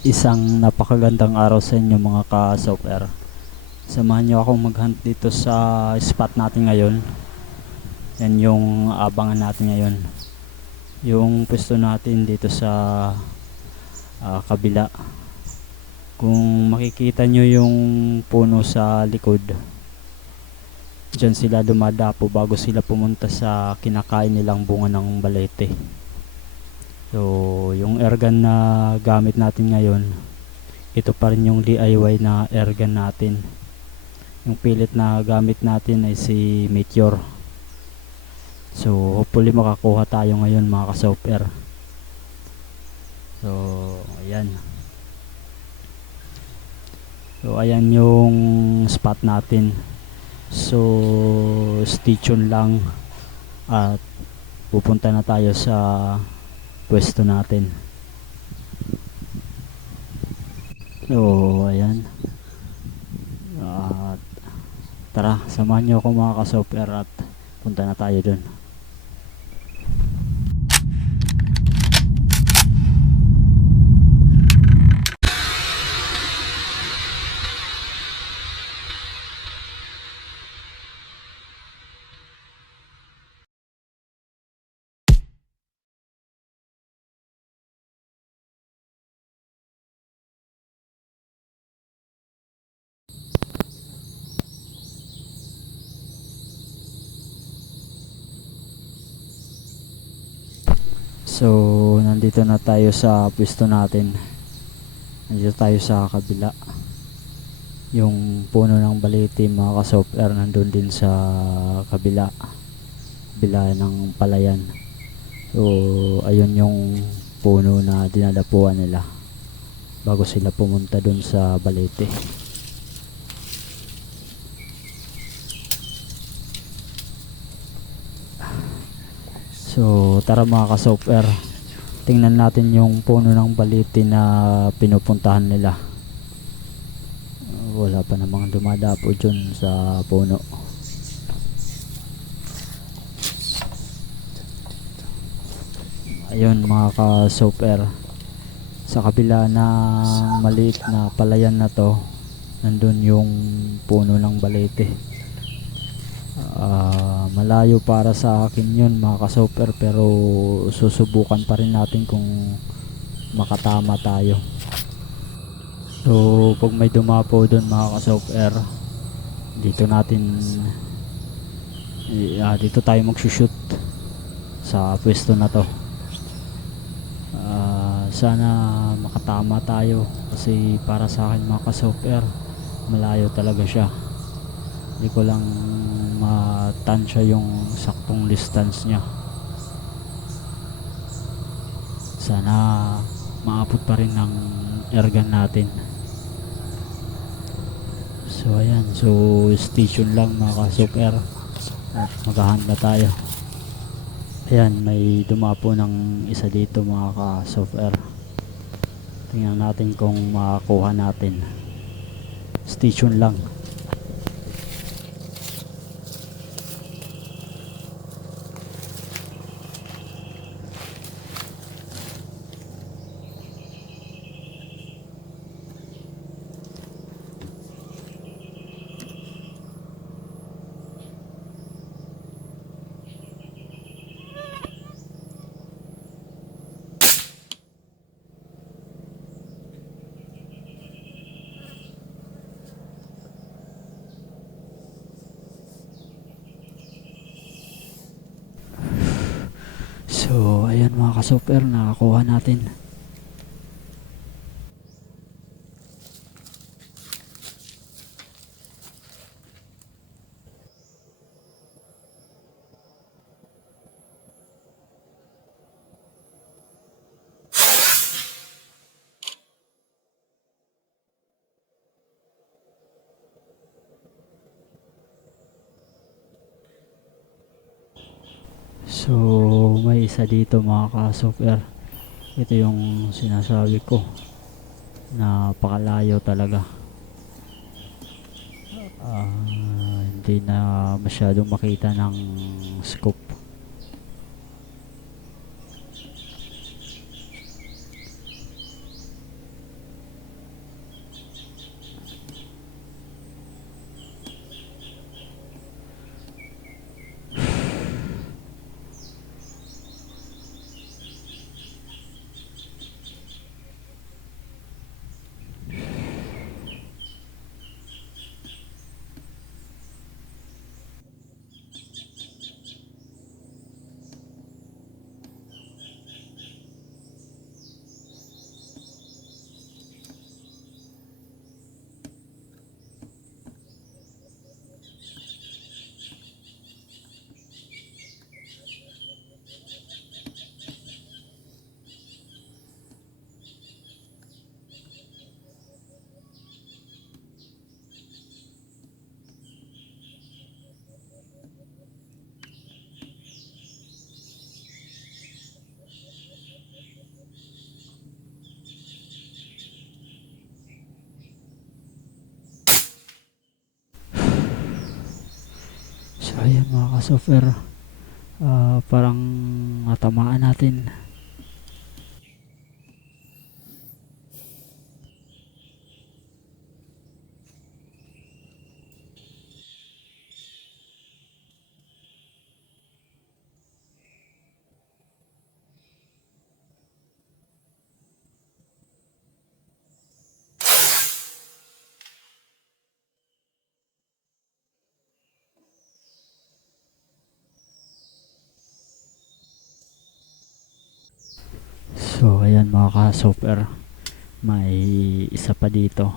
Isang napakagandang araw sa inyo mga ka-software. Samahan nyo akong mag-hunt dito sa spot natin ngayon. Yan yung abangan natin ngayon. Yung pwesto natin dito sa kabila. Kung makikita nyo yung puno sa likod, dyan sila dumadapo bago sila pumunta sa kinakain nilang bunga ng balete. So, yung airgun na gamit natin ngayon, ito pa rin yung DIY na airgun natin. Yung pellet na gamit natin ay si Meteor. So, hopefully makakuha tayo ngayon mga ka-software. So, ayan. So, ayan yung spot natin. So, stay tuned lang at pupunta na tayo sa pwesto natin. So, ayan. At tara, samahan nyo ako mga ka-software at punta na tayo dun. So, nandito na tayo sa pwesto natin. Nandito tayo sa kabila. Yung puno ng balete mga ka-software nandun din sa kabila. Kabila ng palayan. So, ayun yung puno na dinadapuan nila bago sila pumunta dun sa balete. So, tara mga ka-software, tingnan natin yung puno ng balete na pinupuntahan nila. Wala pa namang dumadapo dyan sa puno. Ayun mga ka-software, sa kabila ng maliit na palayan na to, nandun yung puno ng balete. Malayo para sa akin yun mga ka-software, pero susubukan pa rin natin kung makatama tayo. So pag may dumapo dun mga ka-software, dito natin dito tayo magsushoot sa pwesto na to. Sana makatama tayo kasi para sa akin mga ka-software, malayo talaga siya. Hindi ko lang matansya yung saktong distance niya. Sana maabot pa rin ng airgun natin. So ayan, so station lang mga ka-software at maghahanda tayo. Ayan, may dumapo ng isa dito mga ka-software. Tingnan natin kung makakuha natin. Station lang. So ayan mga ka-software, nakakuha natin. So may isa dito mga ka-software. Ito yung sinasabi ko, napakalayo talaga. Hindi na masyadong makita ng scope. Ayan mga ka-software, parang natamaan natin. So ayan mga ka-software, may isa pa dito,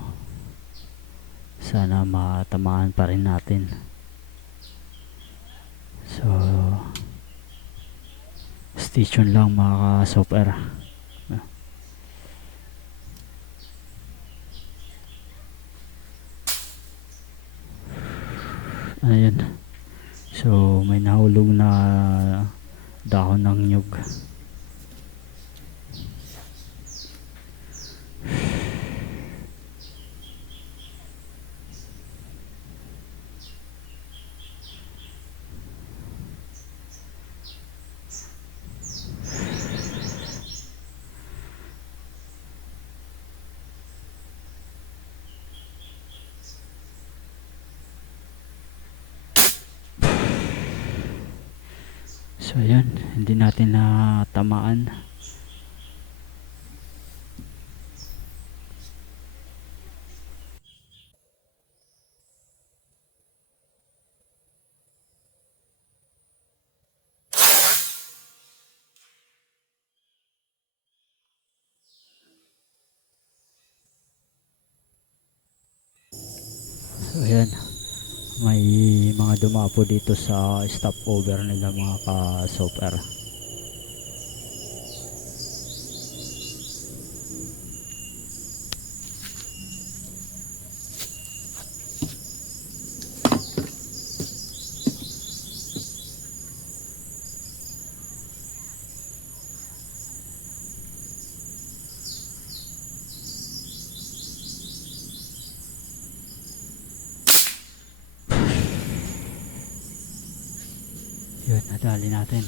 sana matamaan pa rin natin. So stay tuned lang mga ka-software. Ayan, so may nahulog na dahon ng nyug. So ayan, hindi natin natamaan. So ayan, may mga dumapo dito sa stopover nila mga ka-software. Yun, nadali natin.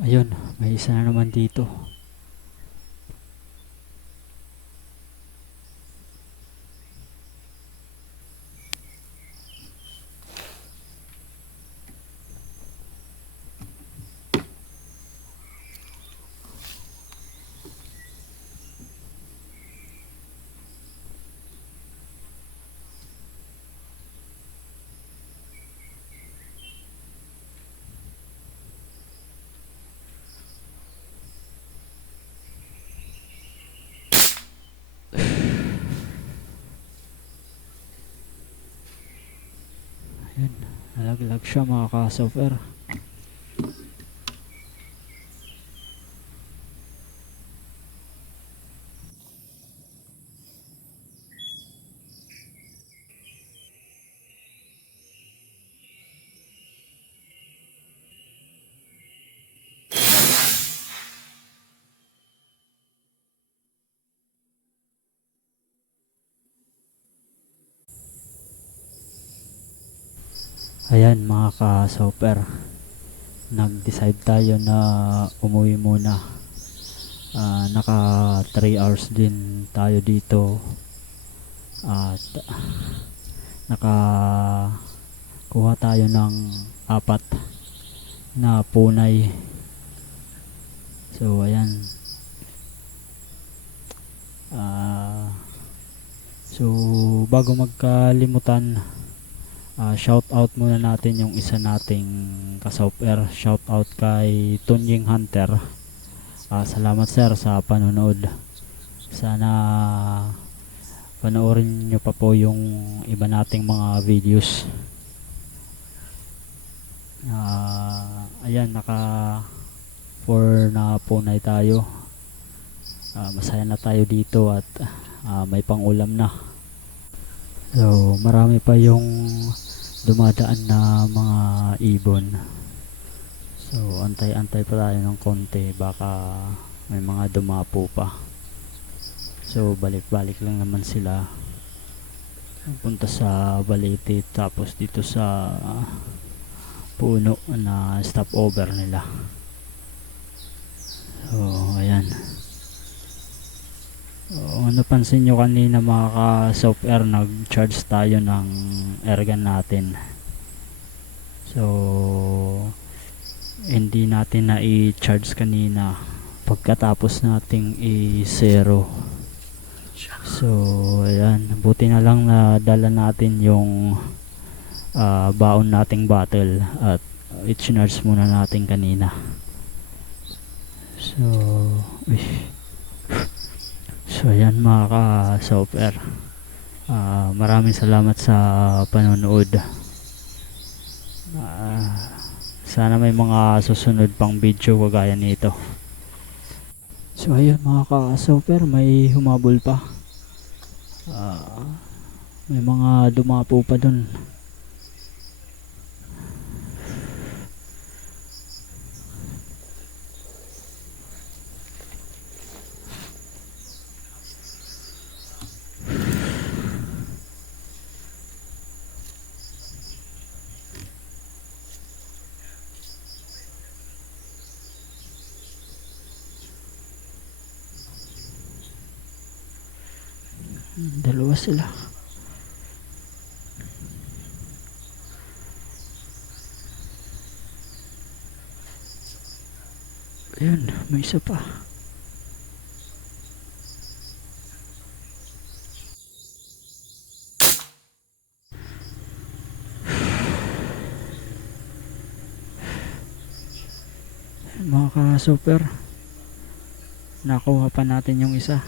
Ayun, may isa na naman dito. Ayun, nalaglag siya mga ka-software. Ayan mga ka-software, nag-decide tayo na umuwi muna. Naka 3 hours din tayo dito at naka kuha tayo ng 4 na punay. So ayan, so bago magkalimutan, shout out muna natin yung isa nating ka-software. Shout out kay Tunying Hunter. Salamat sir sa panonood. Sana panoorin nyo pa po yung iba nating mga videos. Ayan, naka 4 na punay tayo. Masaya na tayo dito at may pangulam na. So marami pa yung dumadaan na mga ibon. So antay-antay pa tayo ng konti, baka may mga dumapo pa. So balik-balik lang naman sila punta sa Balete, tapos dito sa puno na stopover nila. So ayan. Napansin nyo kanina mga ka-soft air, nag-charge tayo ng airgun natin. So hindi natin na i-charge kanina pagkatapos nating i-zero. So ayan, buti na lang na dala natin yung baon nating bottle at i-charge muna natin kanina. So so ayan mga ka-soft air, maraming salamat sa panonood. Sana may mga susunod pang video kagaya nito. So ayun mga ka-soft air, may humabol pa. May mga dumapo pa dun. Dalawa sila. Ayun, may isa pa. Mga ka-super, nakuha pa natin yung isa.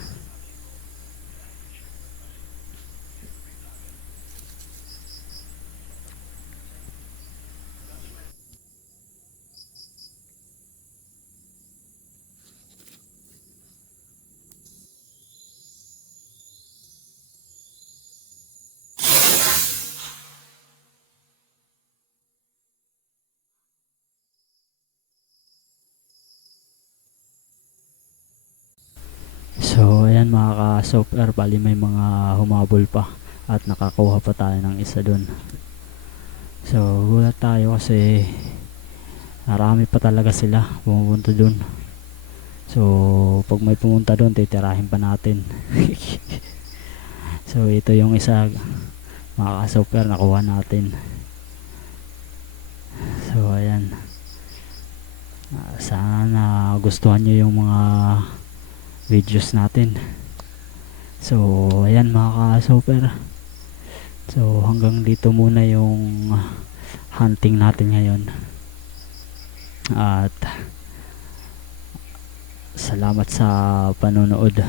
So ayan mga ka-soft air, bali may mga humabol pa at nakakuha pa tayo ng isa dun. So gulat tayo kasi marami pa talaga sila pumunta dun. So pag may pumunta dun, titirahin pa natin. So ito yung isa mga ka-soft air, nakuha natin. So ayan, sana gustuhan nyo yung mga videos natin. So ayan mga ka-super, so hanggang dito muna yung hunting natin ngayon, at salamat sa panonood.